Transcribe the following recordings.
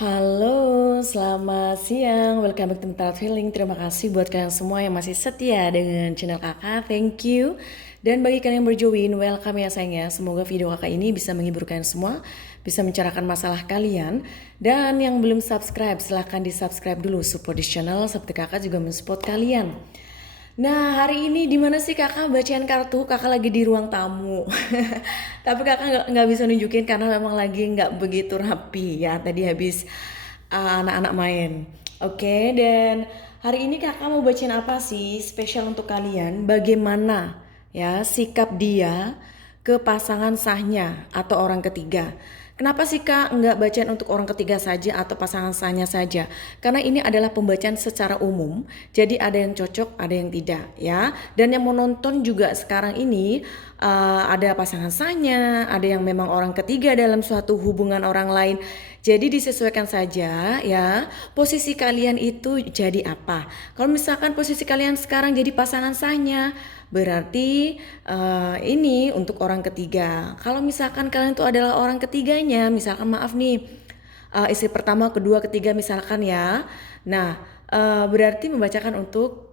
Halo, selamat siang. Welcome back to Mental Healing. Terima kasih buat kalian semua yang masih setia dengan channel kakak. Thank you. Dan bagi kalian yang berjoin, welcome ya sayangnya. Semoga video kakak ini bisa menghibur kalian semua, bisa mencerahkan masalah kalian. Dan yang belum subscribe, silahkan di subscribe dulu. Support di channel, seperti kakak juga mensupport kalian. Nah, hari ini di mana sih kakak bacain kartu? Kakak lagi di ruang tamu. Tapi kakak nggak bisa nunjukin karena memang lagi nggak begitu rapi ya. Tadi habis anak-anak main. Oke, dan hari ini kakak mau bacain apa sih spesial untuk kalian? Bagaimana ya sikap dia ke pasangan sahnya atau orang ketiga? Kenapa sih kak nggak bacaan untuk orang ketiga saja atau pasangan sahnya saja? Karena ini adalah pembacaan secara umum, jadi ada yang cocok, ada yang tidak ya. Dan yang mau nonton juga sekarang ini ada pasangan sahnya, ada yang memang orang ketiga dalam suatu hubungan orang lain. Jadi disesuaikan saja ya, posisi kalian itu jadi apa. Kalau misalkan posisi kalian sekarang jadi pasangan sahnya, berarti ini untuk orang ketiga. Kalau misalkan kalian itu adalah orang ketiganya, misalkan maaf nih, istri pertama, kedua, ketiga misalkan ya. Nah, berarti membacakan untuk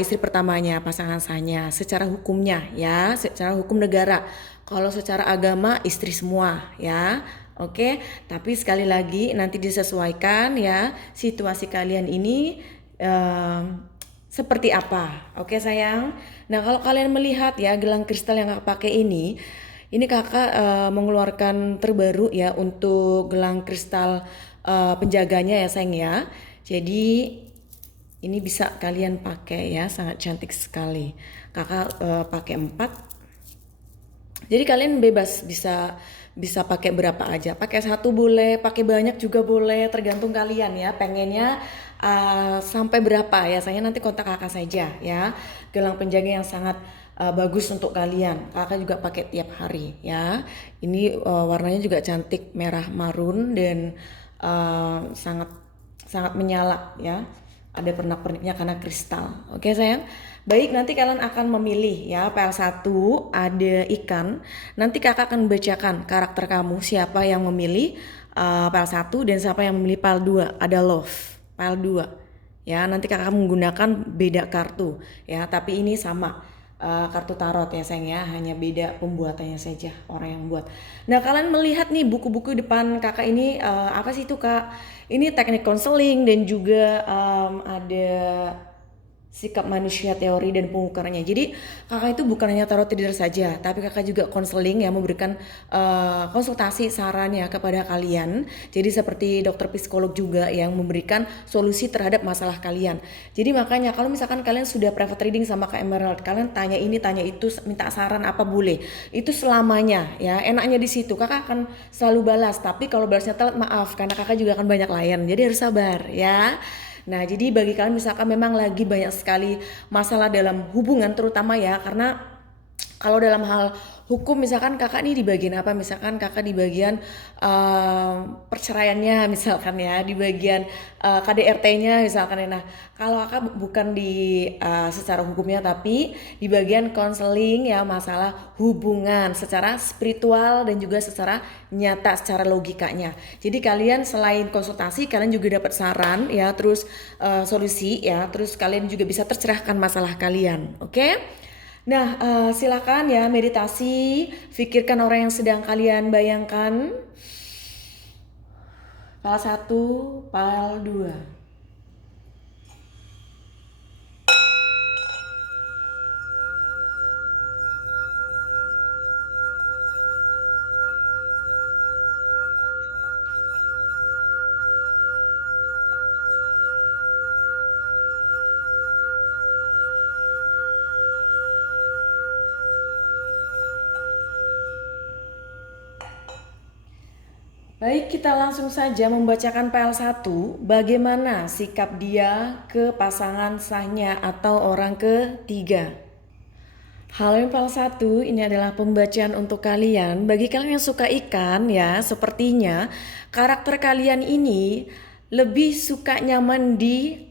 istri pertamanya, pasangan sahnya, secara hukumnya ya, secara hukum negara. Kalau secara agama istri semua ya. Oke, tapi sekali lagi nanti disesuaikan ya situasi kalian ini seperti apa. Oke sayang. Nah kalau kalian melihat ya gelang kristal yang kakak pakai ini kakak mengeluarkan terbaru ya untuk gelang kristal penjaganya ya sayang ya. Jadi ini bisa kalian pakai ya, sangat cantik sekali. Kakak pakai 4. Jadi kalian bebas bisa pakai berapa aja. Pakai satu boleh, pakai banyak juga boleh, tergantung kalian ya. Pengennya sampai berapa ya. Saya nanti kontak kakak saja ya. Gelang penjaga yang sangat bagus untuk kalian. Kakak juga pakai tiap hari ya. Ini warnanya juga cantik, merah marun dan sangat sangat menyala ya. Ada pernak-perniknya karena kristal. Oke sayang. Baik, nanti kalian akan memilih ya. PL1 ada ikan. Nanti kakak akan bacakan karakter kamu, siapa yang memilih PL1 dan siapa yang memilih PL2. Ada love, PL2. Ya, nanti kakak menggunakan beda kartu ya, tapi ini sama. Kartu tarot ya sayang ya, hanya beda pembuatannya saja orang yang buat. Nah kalian melihat nih buku-buku depan kakak ini apa sih itu kak? Ini teknik konseling dan juga ada sikap manusia teori dan pengukurannya. Jadi kakak itu bukan hanya tarot reader saja, tapi kakak juga konseling yang memberikan konsultasi saran ya kepada kalian. Jadi seperti dokter psikolog juga yang memberikan solusi terhadap masalah kalian. Jadi makanya kalau misalkan kalian sudah private reading sama Kak Emerald, kalian tanya ini tanya itu, minta saran apa boleh. Itu selamanya ya. Enaknya di situ kakak akan selalu balas. Tapi kalau balasnya telat maaf karena kakak juga akan banyak klien. Jadi harus sabar ya. Nah, jadi bagi kalian misalkan memang lagi banyak sekali masalah dalam hubungan terutama ya, karena kalau dalam hal hukum misalkan kakak nih di bagian apa, misalkan kakak di bagian perceraiannya misalkan ya, di bagian KDRT-nya misalkan ya. Nah kalau kakak bukan di secara hukumnya tapi di bagian konseling ya, masalah hubungan secara spiritual dan juga secara nyata, secara logikanya. Jadi kalian selain konsultasi kalian juga dapat saran ya, terus solusi ya, terus kalian juga bisa tercerahkan masalah kalian. Oke? Nah, silakan ya meditasi, pikirkan orang yang sedang kalian bayangkan. File 1, file 2. Baik, kita langsung saja membacakan PL1. Bagaimana sikap dia ke pasangan sahnya atau orang ketiga. Halo yang PL1, ini adalah pembacaan untuk kalian. Bagi kalian yang suka ikan ya, sepertinya karakter kalian ini lebih suka nyaman di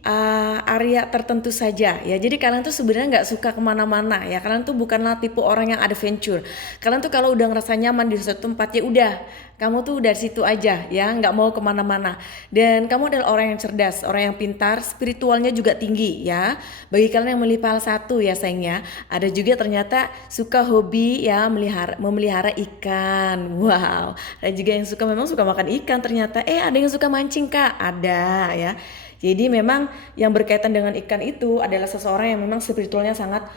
area tertentu saja ya. Jadi kalian tuh sebenarnya nggak suka kemana-mana ya. Kalian tuh bukanlah tipe orang yang adventure. Kalian tuh kalau udah ngerasa nyaman di suatu tempat ya udah, kamu tuh dari situ aja ya, nggak mau kemana-mana. Dan kamu adalah orang yang cerdas, orang yang pintar, spiritualnya juga tinggi ya. Bagi kalian yang melipal satu ya sayangnya, ada juga ternyata suka hobi ya memelihara ikan. Wow, ada juga yang memang suka makan ikan ternyata. Ada yang suka mancing kak, ada ya. Jadi memang yang berkaitan dengan ikan itu adalah seseorang yang memang spiritualnya sangat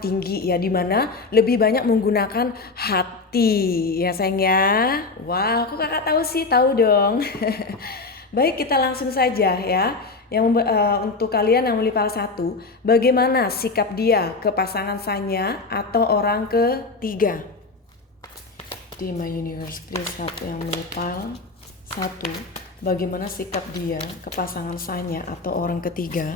tinggi ya, dimana lebih banyak menggunakan hati ya sayang ya. Wow, kok kakak tahu sih? Tahu dong. Baik, kita langsung saja ya. Untuk kalian yang melipal satu, bagaimana sikap dia ke pasangan Sanya atau orang ketiga? Di My Universe, please, satu yang melipal satu, bagaimana sikap dia ke pasangan Sanya atau orang ketiga?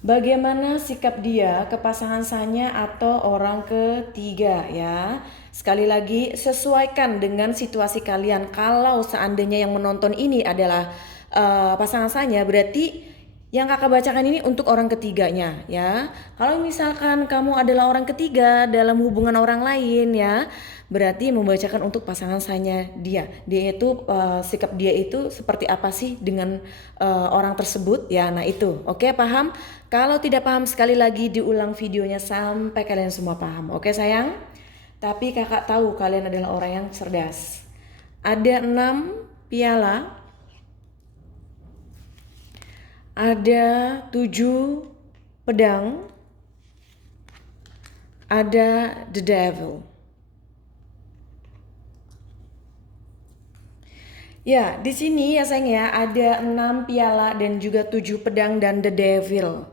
Bagaimana sikap dia ke pasangan Sanya atau orang ketiga ya. Sekali lagi sesuaikan dengan situasi kalian. Kalau seandainya yang menonton ini adalah pasangan Sanya, berarti yang kakak bacakan ini untuk orang ketiganya ya. Kalau misalkan kamu adalah orang ketiga dalam hubungan orang lain ya, berarti membacakan untuk pasangan Sanya dia. Dia itu sikap dia itu seperti apa sih dengan orang tersebut ya. Nah itu, oke, paham? Kalau tidak paham sekali lagi diulang videonya sampai kalian semua paham. Oke sayang? Tapi kakak tahu kalian adalah orang yang cerdas. Ada 6 piala. Ada 7 pedang. Ada the devil. Ya, di sini ya sayang ya, ada 6 piala dan juga 7 pedang dan the devil.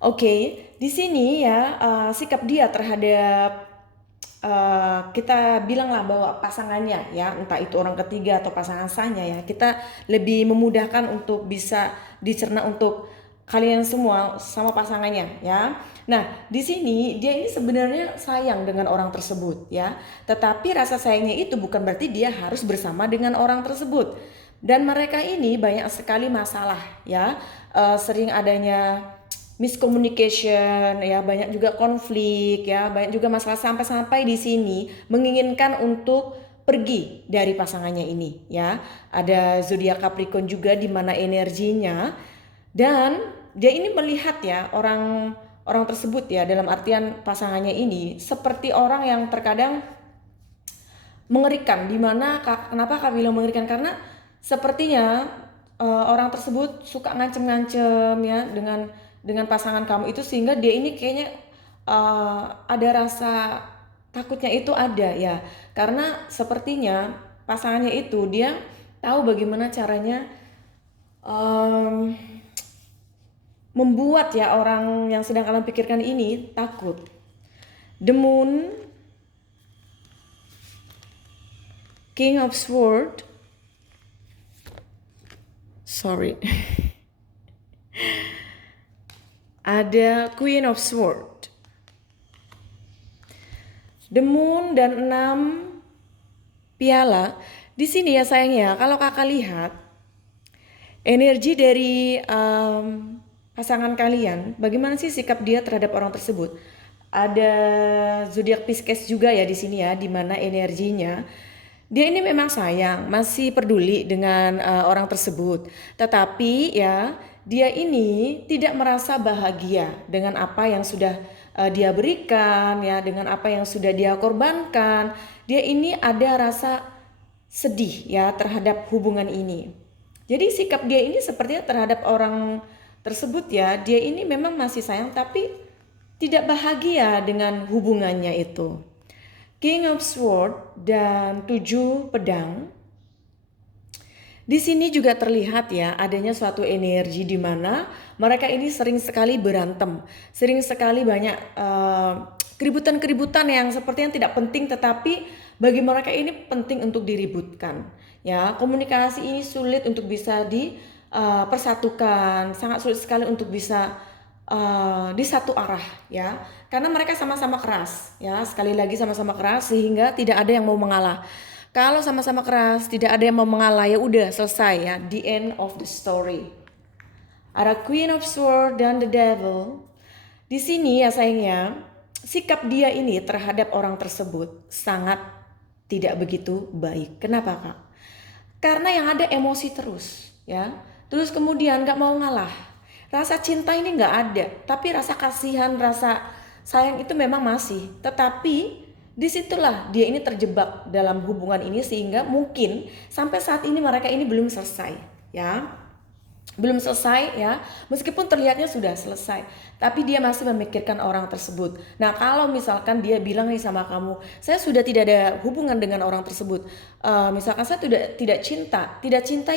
Oke, di sini ya sikap dia terhadap kita bilanglah bahwa pasangannya ya, entah itu orang ketiga atau pasangan Sanya ya, kita lebih memudahkan untuk bisa dicerna untuk kalian semua sama pasangannya ya. Nah, di sini dia ini sebenarnya sayang dengan orang tersebut ya, tetapi rasa sayangnya itu bukan berarti dia harus bersama dengan orang tersebut. Dan mereka ini banyak sekali masalah ya, sering adanya miscommunication ya, banyak juga konflik ya, banyak juga masalah sampai-sampai di sini menginginkan untuk pergi dari pasangannya ini ya. Ada zodiak Capricorn juga di mana energinya, dan dia ini melihat ya orang tersebut ya, dalam artian pasangannya ini seperti orang yang terkadang mengerikan. Dimana kenapa Kak bilang mengerikan, karena sepertinya orang tersebut suka ngancem-ngancem ya dengan pasangan kamu itu, sehingga dia ini kayaknya ada rasa takutnya itu ada ya, karena sepertinya pasangannya itu dia tahu bagaimana caranya membuat ya orang yang sedang kalian pikirkan ini takut. The Moon, King of Sword, ada Queen of Sword, The Moon dan 6 piala. Di sini ya sayangnya, kalau kakak lihat energi dari pasangan kalian, bagaimana sih sikap dia terhadap orang tersebut? Ada zodiak Pisces juga ya di sini ya, di mana energinya dia ini memang sayang, masih peduli dengan orang tersebut. Tetapi ya, dia ini tidak merasa bahagia dengan apa yang sudah dia berikan ya, dengan apa yang sudah dia korbankan. Dia ini ada rasa sedih ya terhadap hubungan ini. Jadi sikap dia ini sepertinya terhadap orang tersebut ya, dia ini memang masih sayang tapi tidak bahagia dengan hubungannya itu. King of Sword dan 7 pedang. Di sini juga terlihat ya adanya suatu energi di mana mereka ini sering sekali berantem, sering sekali banyak keributan-keributan yang sepertinya tidak penting tetapi bagi mereka ini penting untuk diributkan. Ya, komunikasi ini sulit untuk bisa dipersatukan, sangat sulit sekali untuk bisa di satu arah ya, karena mereka sama-sama keras ya, sekali lagi sama-sama keras sehingga tidak ada yang mau mengalah. Kalau sama-sama keras, tidak ada yang mau mengalah, ya udah selesai ya, the end of the story. Ada Queen of Swords dan the Devil. Di sini ya sayangnya, sikap dia ini terhadap orang tersebut sangat tidak begitu baik. Kenapa kak? Karena yang ada emosi terus ya. Terus kemudian gak mau ngalah. Rasa cinta ini gak ada, tapi rasa kasihan, rasa sayang itu memang masih. Tetapi disitulah dia ini terjebak dalam hubungan ini sehingga mungkin sampai saat ini mereka ini belum selesai ya, belum selesai ya, meskipun terlihatnya sudah selesai tapi dia masih memikirkan orang tersebut. Nah kalau misalkan dia bilang nih sama kamu, saya sudah tidak ada hubungan dengan orang tersebut, misalkan saya tidak cinta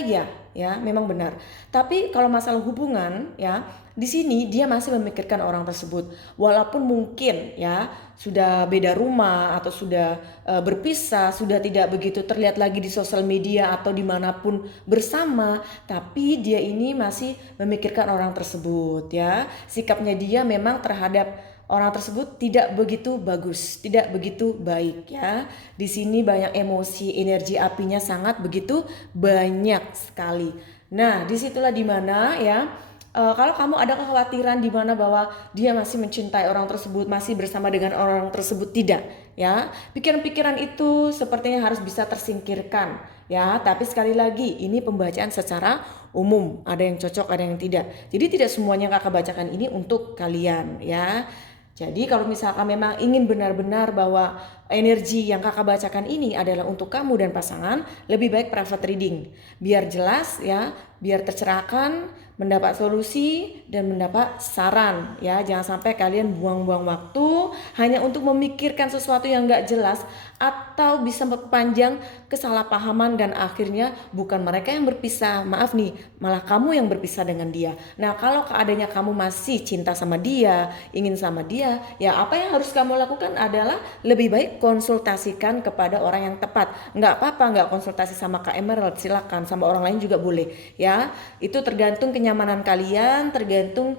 ya memang benar, tapi kalau masalah hubungan ya, di sini dia masih memikirkan orang tersebut walaupun mungkin ya sudah beda rumah atau sudah berpisah, sudah tidak begitu terlihat lagi di sosial media atau dimanapun bersama, tapi dia ini masih memikirkan orang tersebut ya. Sikapnya dia memang terhadap orang tersebut tidak begitu bagus, tidak begitu baik ya. Di sini banyak emosi, energi apinya sangat begitu banyak sekali. Nah disitulah dimana ya, kalau kamu ada kekhawatiran di mana bahwa dia masih mencintai orang tersebut, masih bersama dengan orang tersebut, tidak ya. Pikiran-pikiran itu sepertinya harus bisa tersingkirkan ya. Tapi sekali lagi ini pembacaan secara umum, ada yang cocok, ada yang tidak. Jadi tidak semuanya kakak bacakan ini untuk kalian ya. Jadi kalau misalkan memang ingin benar-benar bahwa energi yang kakak bacakan ini adalah untuk kamu dan pasangan, lebih baik private reading. Biar jelas ya, biar tercerahkan, mendapat solusi dan mendapat saran ya. Jangan sampai kalian buang-buang waktu hanya untuk memikirkan sesuatu yang gak jelas atau bisa memperpanjang kesalahpahaman dan akhirnya bukan mereka yang berpisah, maaf nih, malah kamu yang berpisah dengan dia. Nah kalau keadaannya kamu masih cinta sama dia, ingin sama dia, ya apa yang harus kamu lakukan adalah lebih baik konsultasikan kepada orang yang tepat. Nggak apa-apa nggak konsultasi sama Kak Emerald, silakan sama orang lain juga boleh ya. Itu tergantung kenyamanan kalian, tergantung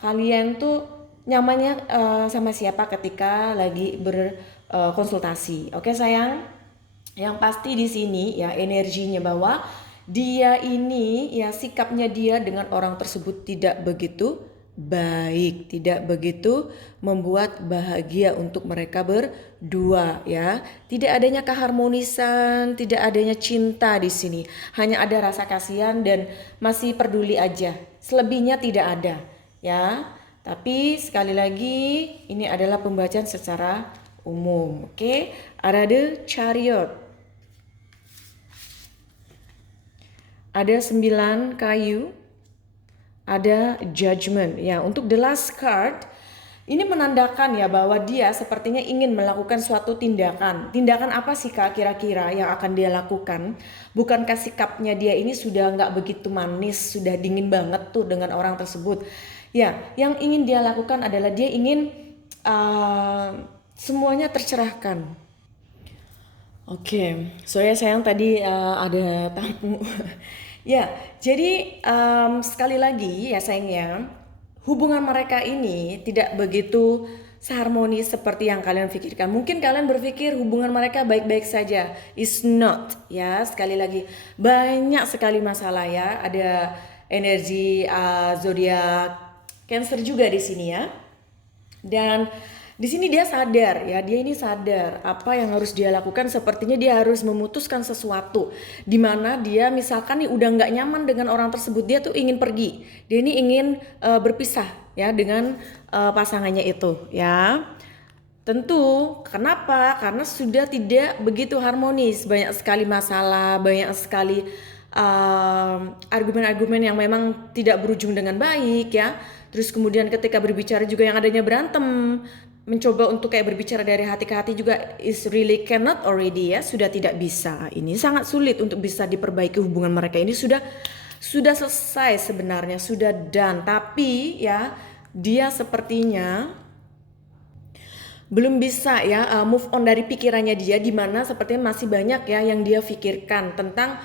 kalian tuh nyamannya sama siapa ketika lagi berkonsultasi. Oke sayang, yang pasti di sini ya energinya bahwa dia ini ya sikapnya dia dengan orang tersebut tidak begitu baik, tidak begitu membuat bahagia untuk mereka berdua ya. Tidak adanya keharmonisan, tidak adanya cinta di sini. Hanya ada rasa kasihan dan masih peduli aja. Selebihnya tidak ada ya. Tapi sekali lagi ini adalah pembacaan secara umum. Oke, ada The Chariot. Ada 9 kayu. Ada Judgment ya. Untuk the last card ini menandakan ya bahwa dia sepertinya ingin melakukan suatu tindakan. Tindakan apa sih kak kira-kira yang akan dia lakukan? Bukankah sikapnya dia ini sudah nggak begitu manis, sudah dingin banget tuh dengan orang tersebut? Ya, yang ingin dia lakukan adalah dia ingin semuanya tercerahkan. Oke, soalnya sayang tadi ada tamu. Ya, jadi sekali lagi ya sayangnya, hubungan mereka ini tidak begitu seharmonis seperti yang kalian pikirkan. Mungkin kalian berpikir hubungan mereka baik-baik saja. It's not ya, sekali lagi banyak sekali masalah ya. Ada energi zodiak Cancer juga di sini ya. Dan di sini dia sadar ya, dia ini sadar apa yang harus dia lakukan. Sepertinya dia harus memutuskan sesuatu di mana dia misalkan nih udah nggak nyaman dengan orang tersebut, dia tuh ingin pergi, dia ini ingin berpisah ya dengan pasangannya itu ya. Tentu kenapa? Karena sudah tidak begitu harmonis, banyak sekali masalah, banyak sekali argumen-argumen yang memang tidak berujung dengan baik ya. Terus kemudian ketika berbicara juga yang adanya berantem, mencoba untuk kayak berbicara dari hati ke hati juga is really cannot already ya, sudah tidak bisa. Ini sangat sulit untuk bisa diperbaiki hubungan mereka ini, sudah selesai sebenarnya, sudah done. Tapi ya dia sepertinya belum bisa ya move on dari pikirannya dia, di mana sepertinya masih banyak ya yang dia pikirkan tentang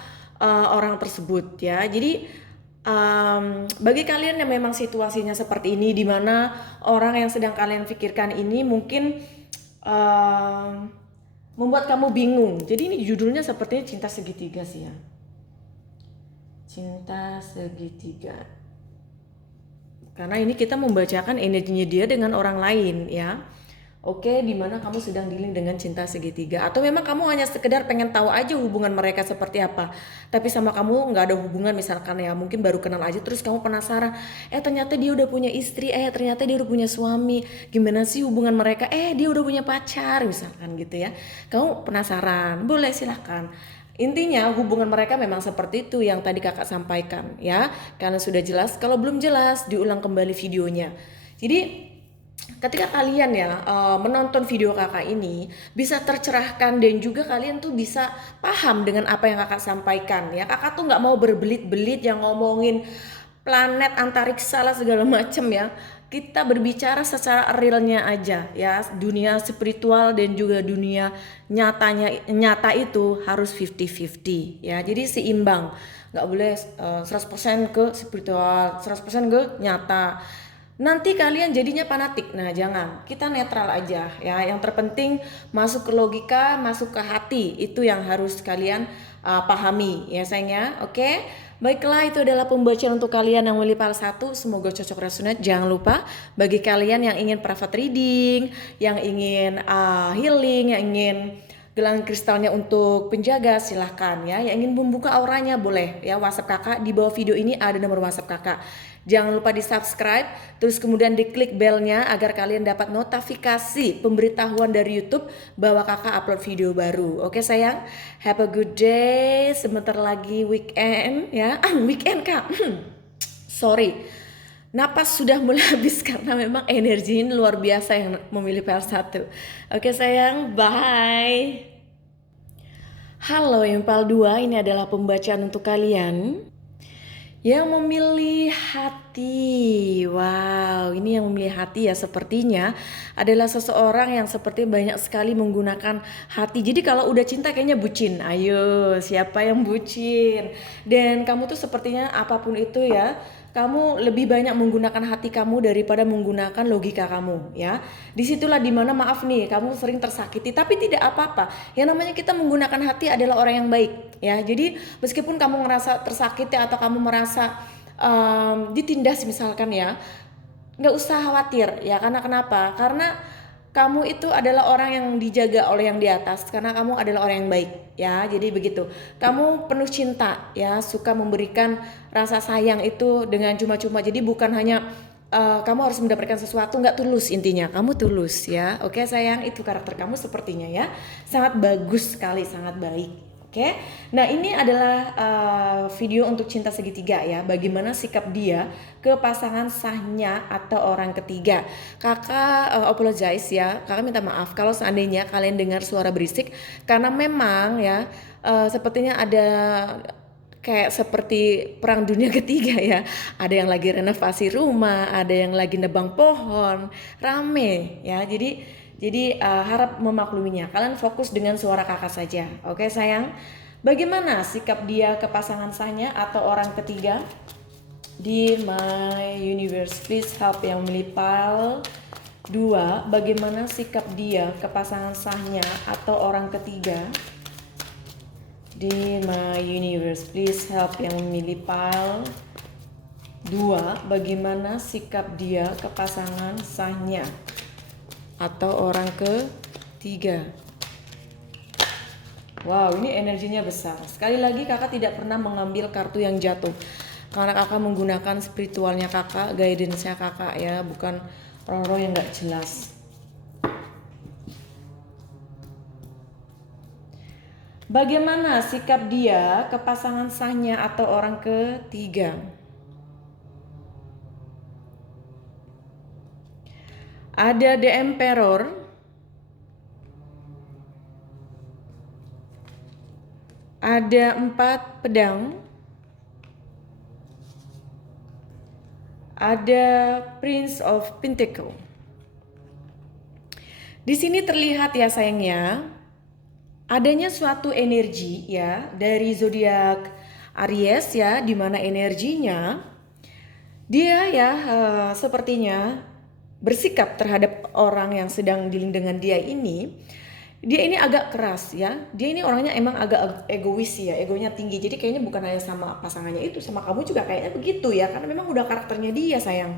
orang tersebut ya. Jadi bagi kalian yang memang situasinya seperti ini, di mana orang yang sedang kalian pikirkan ini mungkin membuat kamu bingung. Jadi ini judulnya sepertinya cinta segitiga sih ya. Cinta segitiga. Karena ini kita membacakan energinya dia dengan orang lain ya. Oke, dimana kamu sedang dealing dengan cinta segitiga, atau memang kamu hanya sekedar pengen tahu aja hubungan mereka seperti apa, tapi sama kamu nggak ada hubungan misalkan ya, mungkin baru kenal aja terus kamu penasaran, ternyata dia udah punya istri, ternyata dia udah punya suami, gimana sih hubungan mereka, dia udah punya pacar misalkan gitu ya, kamu penasaran, boleh silahkan. Intinya hubungan mereka memang seperti itu yang tadi kakak sampaikan ya. Karena sudah jelas, kalau belum jelas diulang kembali videonya. Jadi ketika kalian ya menonton video kakak ini bisa tercerahkan, dan juga kalian tuh bisa paham dengan apa yang kakak sampaikan ya. Kakak tuh nggak mau berbelit-belit yang ngomongin planet antariksa lah segala macem ya. Kita berbicara secara realnya aja ya, dunia spiritual dan juga dunia nyata itu harus 50-50 ya. Jadi seimbang, nggak boleh 100% ke spiritual, 100% ke nyata. Nanti kalian jadinya fanatik. Nah jangan, kita netral aja ya. Yang terpenting masuk ke logika, masuk ke hati, itu yang harus kalian pahami ya sayangnya. Oke, baiklah, itu adalah pembacaan untuk kalian yang memilih file 1. Semoga cocok resonate. Jangan lupa bagi kalian yang ingin private reading, yang ingin healing, yang ingin gelang kristalnya untuk penjaga, silahkan ya. Yang ingin membuka auranya boleh ya, WhatsApp kakak di bawah video ini ada nomor WhatsApp kakak. Jangan lupa di subscribe, terus kemudian diklik belnya agar kalian dapat notifikasi pemberitahuan dari YouTube bahwa kakak upload video baru. Oke sayang, have a good day. Sebentar lagi weekend ya. Weekend kak. Sorry, napas sudah mulai habis karena memang energi ini luar biasa yang memilih PL1. Oke sayang, bye. Halo Impal 2, ini adalah pembacaan untuk kalian yang memilih hati. Wow, ini yang memilih hati ya, sepertinya adalah seseorang yang seperti banyak sekali menggunakan hati. Jadi kalau udah cinta kayaknya bucin. Ayo, siapa yang bucin? Dan kamu tuh sepertinya apapun itu ya, kamu lebih banyak menggunakan hati kamu daripada menggunakan logika kamu ya. Disitulah dimana, maaf nih, kamu sering tersakiti, tapi tidak apa-apa. Yang namanya kita menggunakan hati adalah orang yang baik ya. Jadi meskipun kamu merasa tersakiti atau kamu merasa ditindas misalkan ya, nggak usah khawatir ya. Karena kenapa? Karena kamu itu adalah orang yang dijaga oleh yang di atas, karena kamu adalah orang yang baik ya. Jadi begitu, kamu penuh cinta ya, suka memberikan rasa sayang itu dengan cuma-cuma. Jadi bukan hanya kamu harus mendapatkan sesuatu, nggak tulus, intinya kamu tulus ya. Oke sayang, itu karakter kamu sepertinya ya, sangat bagus sekali, sangat baik. Oke, nah ini adalah video untuk cinta segitiga ya. Bagaimana sikap dia ke pasangan sahnya atau orang ketiga. Kakak apologize ya, kakak minta maaf kalau seandainya kalian dengar suara berisik, karena memang ya sepertinya ada kayak seperti perang dunia ketiga ya. Ada yang lagi renovasi rumah, ada yang lagi nebang pohon, rame ya. Jadi harap memakluminya. Kalian fokus dengan suara kakak saja. Oke sayang. Bagaimana sikap dia ke pasangan sahnya atau orang ketiga? Di My Universe, please help yang memilih pile 2. Bagaimana sikap dia ke pasangan sahnya atau orang ketiga? Di My Universe, please help yang memilih pile 2. Bagaimana sikap dia ke pasangan sahnya atau orang ketiga? Wow, ini energinya besar. Sekali lagi kakak tidak pernah mengambil kartu yang jatuh, karena kakak menggunakan spiritualnya kakak, guidance-nya kakak ya, bukan roh-roh yang gak jelas. Bagaimana sikap dia ke pasangan sahnya atau orang ketiga? ada The Emperor, ada 4 pedang, ada Prince of Pentacle. Di sini terlihat ya sayangnya, adanya suatu energi ya dari zodiak Aries ya, di mana energinya dia ya sepertinya bersikap terhadap orang yang sedang dealing dengan dia ini. Dia ini agak keras ya. Dia ini orangnya emang agak egois ya, egonya tinggi. Jadi kayaknya bukan hanya sama pasangannya itu, sama kamu juga kayaknya begitu ya, karena memang udah karakternya dia sayang.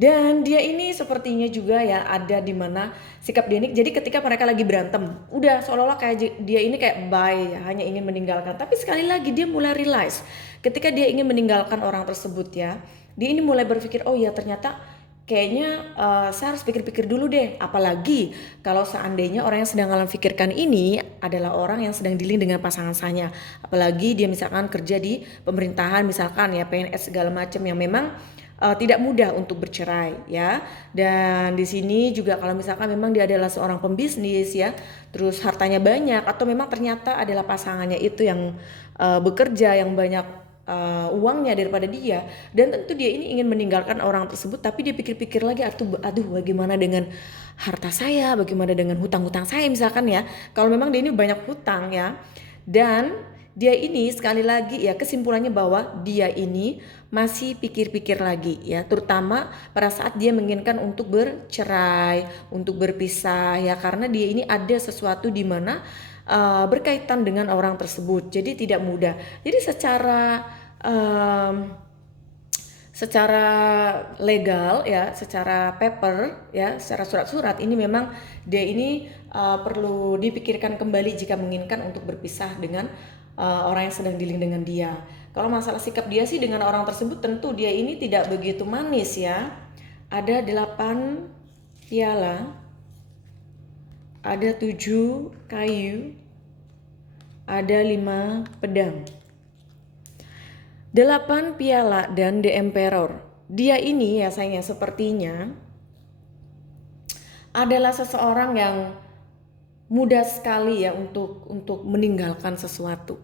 Dan dia ini sepertinya juga ya ada di mana sikap dia ini, jadi ketika mereka lagi berantem, udah seolah-olah kayak dia ini kayak bye ya, hanya ingin meninggalkan. Tapi sekali lagi dia mulai realize ketika dia ingin meninggalkan orang tersebut ya, dia ini mulai berpikir, oh ya ternyata kayaknya saya harus pikir-pikir dulu deh. Apalagi kalau seandainya orang yang sedang kalian pikirkan ini adalah orang yang sedang dealing dengan pasangan saya. Apalagi dia misalkan kerja di pemerintahan misalkan ya, PNS segala macam, yang memang tidak mudah untuk bercerai ya. Dan di sini juga kalau misalkan memang dia adalah seorang pembisnis ya, terus hartanya banyak, atau memang ternyata adalah pasangannya itu yang bekerja yang banyak uangnya daripada dia, dan tentu dia ini ingin meninggalkan orang tersebut, tapi dia pikir-pikir lagi, aduh bagaimana dengan harta saya, bagaimana dengan hutang-hutang saya misalkan ya, kalau memang dia ini banyak hutang ya. Dan dia ini sekali lagi ya, kesimpulannya bahwa dia ini masih pikir-pikir lagi ya, terutama pada saat dia menginginkan untuk bercerai, untuk berpisah ya, karena dia ini ada sesuatu di mana berkaitan dengan orang tersebut, jadi tidak mudah. Jadi um, secara legal ya, secara paper ya, secara surat-surat ini memang dia ini perlu dipikirkan kembali jika menginginkan untuk berpisah dengan orang yang sedang dealing dengan dia. Kalau masalah sikap dia sih dengan orang tersebut, tentu dia ini tidak begitu manis ya. Ada 8 piala, ada 7 kayu, ada 5 pedang. 8 piala dan The Emperor. Dia ini ya sayangnya sepertinya adalah seseorang yang mudah sekali ya untuk meninggalkan sesuatu,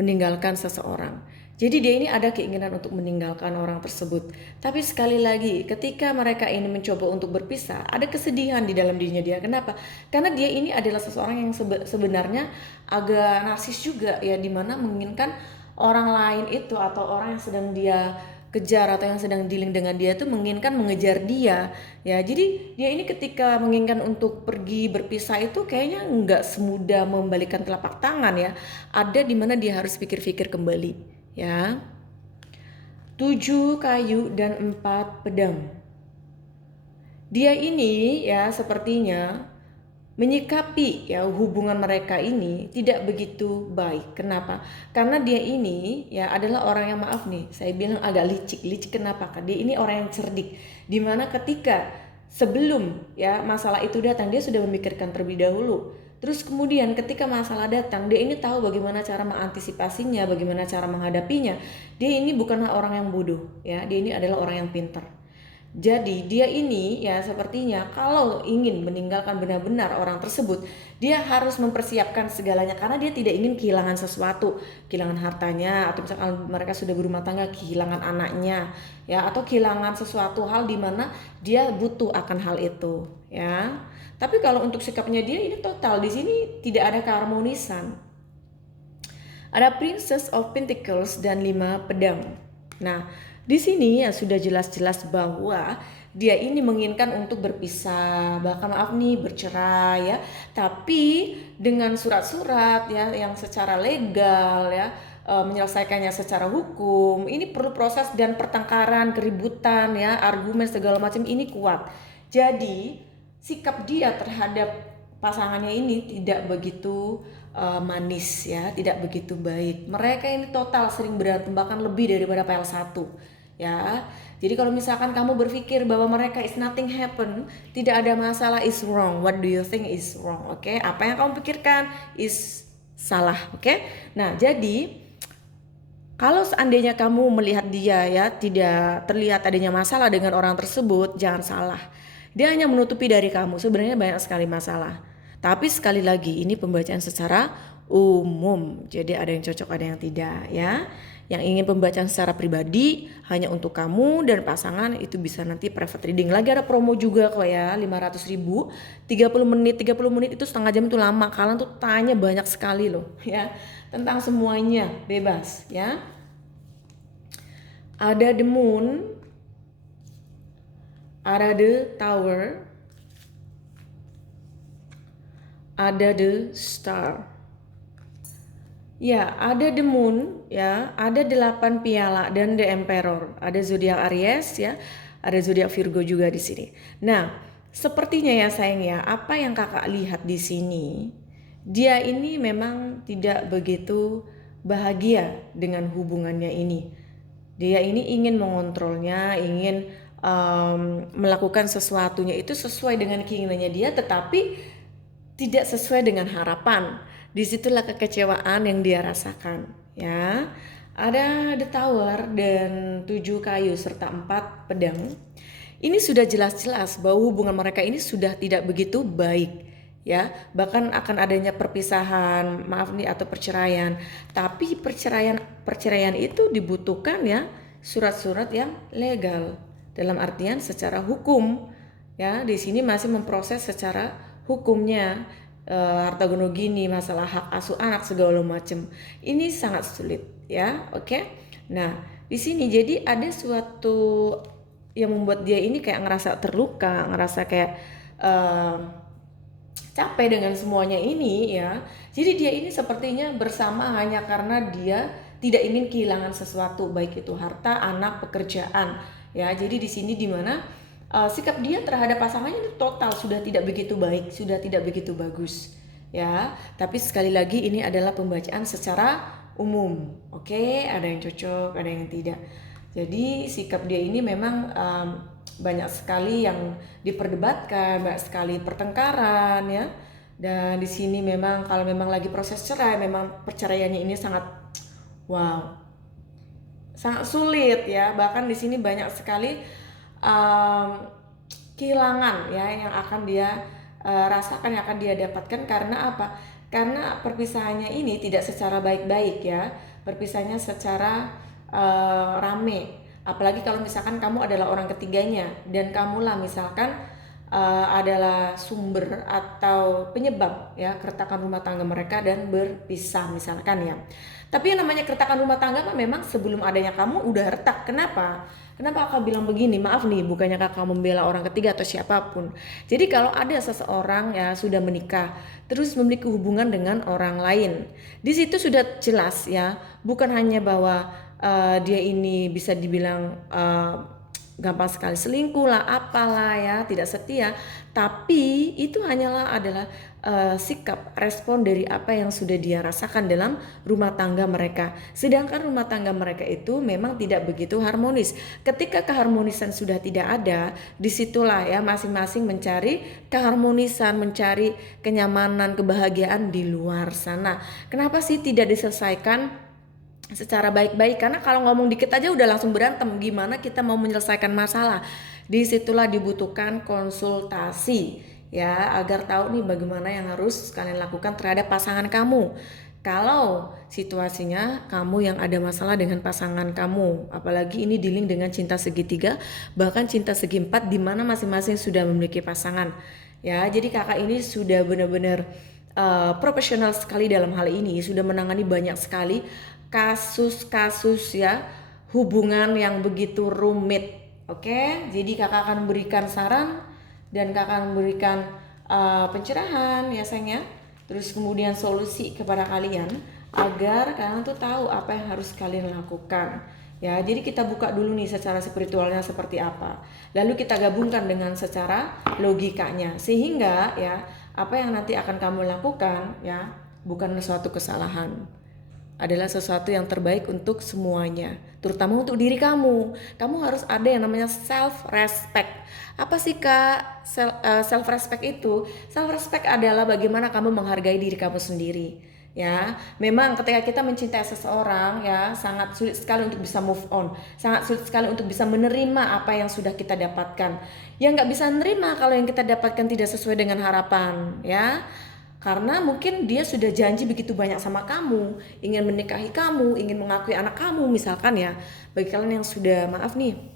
meninggalkan seseorang. Jadi dia ini ada keinginan untuk meninggalkan orang tersebut. Tapi sekali lagi ketika mereka ini mencoba untuk berpisah, ada kesedihan di dalam dirinya dia. Kenapa? Karena dia ini adalah seseorang yang sebenarnya agak narsis juga ya, dimana menginginkan orang lain itu, atau orang yang sedang dia kejar atau yang sedang dealing dengan dia itu menginginkan mengejar dia ya. Jadi dia ini ketika menginginkan untuk pergi berpisah itu kayaknya nggak semudah membalikan telapak tangan ya. Ada di mana dia harus pikir-pikir kembali ya. 7 kayu dan 4 pedang. Dia ini ya sepertinya menyikapi ya hubungan mereka ini tidak begitu baik. Kenapa? Karena dia ini ya adalah orang yang, maaf nih saya bilang, agak licik. Kenapa? Karena dia ini orang yang cerdik, dimana ketika sebelum ya masalah itu datang dia sudah memikirkan terlebih dahulu. Terus kemudian ketika masalah datang dia ini tahu bagaimana cara mengantisipasinya, bagaimana cara menghadapinya. Dia ini bukanlah orang yang bodoh ya, dia ini adalah orang yang pintar. Jadi dia ini ya sepertinya kalau ingin meninggalkan benar-benar orang tersebut, dia harus mempersiapkan segalanya, karena dia tidak ingin kehilangan sesuatu, kehilangan hartanya, atau misalkan mereka sudah berumah tangga kehilangan anaknya ya, atau kehilangan sesuatu hal di mana dia butuh akan hal itu ya. Tapi kalau untuk sikapnya dia ini total, di sini tidak ada keharmonisan. Ada Princess of Pentacles dan 5 pedang. Nah, di sini ya sudah jelas-jelas bahwa dia ini menginginkan untuk berpisah, bahkan maaf nih bercerai ya, tapi dengan surat-surat ya yang secara legal ya, menyelesaikannya secara hukum. Ini perlu proses dan pertengkaran, keributan ya, argumen segala macam ini kuat. Jadi sikap dia terhadap pasangannya ini tidak begitu manis ya, tidak begitu baik. Mereka ini total sering berantem, bahkan lebih daripada PL1 ya. Jadi kalau misalkan kamu berpikir bahwa mereka is nothing happen, tidak ada masalah, is wrong. What do you think is wrong? Oke, apa yang kamu pikirkan is salah. Oke. Nah, jadi kalau seandainya kamu melihat dia ya tidak terlihat adanya masalah dengan orang tersebut, jangan salah. Dia hanya menutupi dari kamu. Sebenarnya banyak sekali masalah. Tapi sekali lagi ini pembacaan secara umum. Jadi ada yang cocok, ada yang tidak ya. Yang ingin pembacaan secara pribadi hanya untuk kamu dan pasangan itu bisa nanti private reading. Lagi ada promo juga kok ya, 500.000, 30 menit. 30 menit itu setengah jam itu lama. Kalian tuh tanya banyak sekali loh ya. Tentang semuanya, bebas ya. Ada the moon, ada the tower, ada the star. Ya, ada the moon ya, ada 8 piala dan the emperor. Ada zodiak Aries ya, ada zodiak Virgo juga di sini. Nah, sepertinya ya sayang ya, apa yang kakak lihat di sini, dia ini memang tidak begitu bahagia dengan hubungannya ini. Dia ini ingin mengontrolnya, ingin melakukan sesuatunya itu sesuai dengan keinginannya dia, tetapi tidak sesuai dengan harapan. Disitulah kekecewaan yang dia rasakan ya. Ada the tower dan 7 kayu serta 4 pedang. Ini sudah jelas-jelas bahwa hubungan mereka ini sudah tidak begitu baik ya. Bahkan akan adanya perpisahan, maaf nih, atau perceraian. Tapi perceraian itu dibutuhkan ya surat-surat yang legal. Dalam artian secara hukum ya. Di sini masih memproses secara hukumnya, harta gono gini, masalah hak asuh anak segala macam. Ini sangat sulit ya, oke. Nah, di sini jadi ada suatu yang membuat dia ini kayak ngerasa terluka, ngerasa kayak capek dengan semuanya ini ya. Jadi dia ini sepertinya bersama hanya karena dia tidak ingin kehilangan sesuatu, baik itu harta, anak, pekerjaan ya. Jadi di sini dimana sikap dia terhadap pasangannya itu total sudah tidak begitu baik, sudah tidak begitu bagus ya. Tapi sekali lagi ini adalah pembacaan secara umum, oke? Ada yang cocok, ada yang tidak. Jadi sikap dia ini memang banyak sekali yang diperdebatkan, banyak sekali pertengkaran ya. Dan di sini memang kalau memang lagi proses cerai, memang perceraiannya ini sangat wow, sangat sulit ya. Bahkan di sini banyak sekali kehilangan ya yang akan dia rasakan, yang akan dia dapatkan. Karena apa? Karena perpisahannya ini tidak secara baik-baik ya, perpisahannya secara rame. Apalagi kalau misalkan kamu adalah orang ketiganya dan kamulah misalkan adalah sumber atau penyebab ya keretakan rumah tangga mereka dan berpisah misalkan ya. Tapi yang namanya keretakan rumah tangga memang sebelum adanya kamu udah retak. Kenapa? Kenapa kakak bilang begini? Maaf nih, bukannya kakak membela orang ketiga atau siapapun. Jadi kalau ada seseorang ya sudah menikah, terus memiliki hubungan dengan orang lain, di situ sudah jelas ya, bukan hanya bahwa dia ini bisa dibilang gampang sekali selingkuh lah, apalah ya, tidak setia, tapi itu hanyalah adalah sikap respon dari apa yang sudah dia rasakan dalam rumah tangga mereka. Sedangkan rumah tangga mereka itu memang tidak begitu harmonis. Ketika keharmonisan sudah tidak ada, disitulah ya masing-masing mencari keharmonisan, mencari kenyamanan, kebahagiaan di luar sana. Kenapa sih tidak diselesaikan secara baik-baik? Karena kalau ngomong dikit aja udah langsung berantem. Gimana kita mau menyelesaikan masalah? Disitulah dibutuhkan konsultasi ya, agar tahu nih bagaimana yang harus kalian lakukan terhadap pasangan kamu. Kalau situasinya kamu yang ada masalah dengan pasangan kamu, apalagi ini dealing dengan cinta segitiga, bahkan cinta segi empat, di mana masing-masing sudah memiliki pasangan ya. Jadi kakak ini sudah benar-benar profesional sekali dalam hal ini, sudah menangani banyak sekali kasus-kasus ya hubungan yang begitu rumit. Oke, jadi kakak akan memberikan saran dan kakak akan memberikan pencerahan ya sayang ya, terus kemudian solusi kepada kalian agar kalian tuh tahu apa yang harus kalian lakukan ya. Jadi kita buka dulu nih secara spiritualnya seperti apa, lalu kita gabungkan dengan secara logikanya, sehingga ya apa yang nanti akan kamu lakukan ya bukan suatu kesalahan, adalah sesuatu yang terbaik untuk semuanya, terutama untuk diri kamu. Kamu harus ada yang namanya self respect. Apa sih kak self respect itu? Self respect adalah bagaimana kamu menghargai diri kamu sendiri. Ya, memang ketika kita mencintai seseorang ya sangat sulit sekali untuk bisa move on, sangat sulit sekali untuk bisa menerima apa yang sudah kita dapatkan. Yang nggak bisa menerima kalau yang kita dapatkan tidak sesuai dengan harapan, ya. Karena mungkin dia sudah janji begitu banyak sama kamu, ingin menikahi kamu, ingin mengakui anak kamu misalkan ya. Bagi kalian yang sudah maaf nih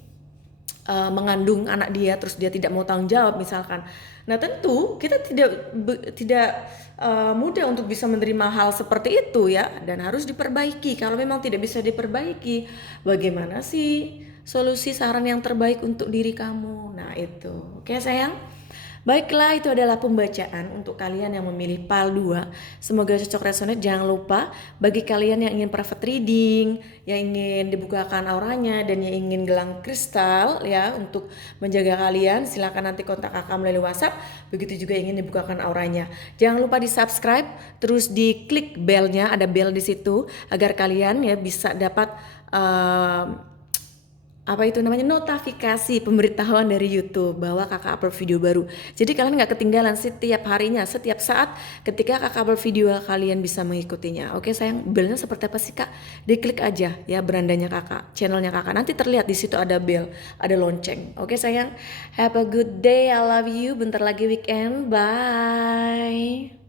mengandung anak dia terus dia tidak mau tanggung jawab misalkan. Nah tentu kita tidak mudah untuk bisa menerima hal seperti itu ya, dan harus diperbaiki. Kalau memang tidak bisa diperbaiki, bagaimana sih solusi saran yang terbaik untuk diri kamu? Nah itu, oke sayang. Baiklah, itu adalah pembacaan untuk kalian yang memilih PAL 2. Semoga cocok resonate. Jangan lupa bagi kalian yang ingin private reading, yang ingin dibukakan auranya, dan yang ingin gelang kristal ya untuk menjaga kalian, silakan nanti kontak kakak melalui WhatsApp. Begitu juga ingin dibukakan auranya. Jangan lupa di subscribe, terus diklik belnya, ada bel di situ agar kalian ya bisa dapat notifikasi pemberitahuan dari YouTube bahwa kakak upload video baru. Jadi kalian nggak ketinggalan setiap harinya, setiap saat ketika kakak upload video kalian bisa mengikutinya. Oke sayang, belnya seperti apa sih kak? Diklik aja ya berandanya kakak, channelnya kakak. Nanti terlihat di situ ada bel, ada lonceng. Oke sayang, have a good day, I love you. Bentar lagi weekend, bye.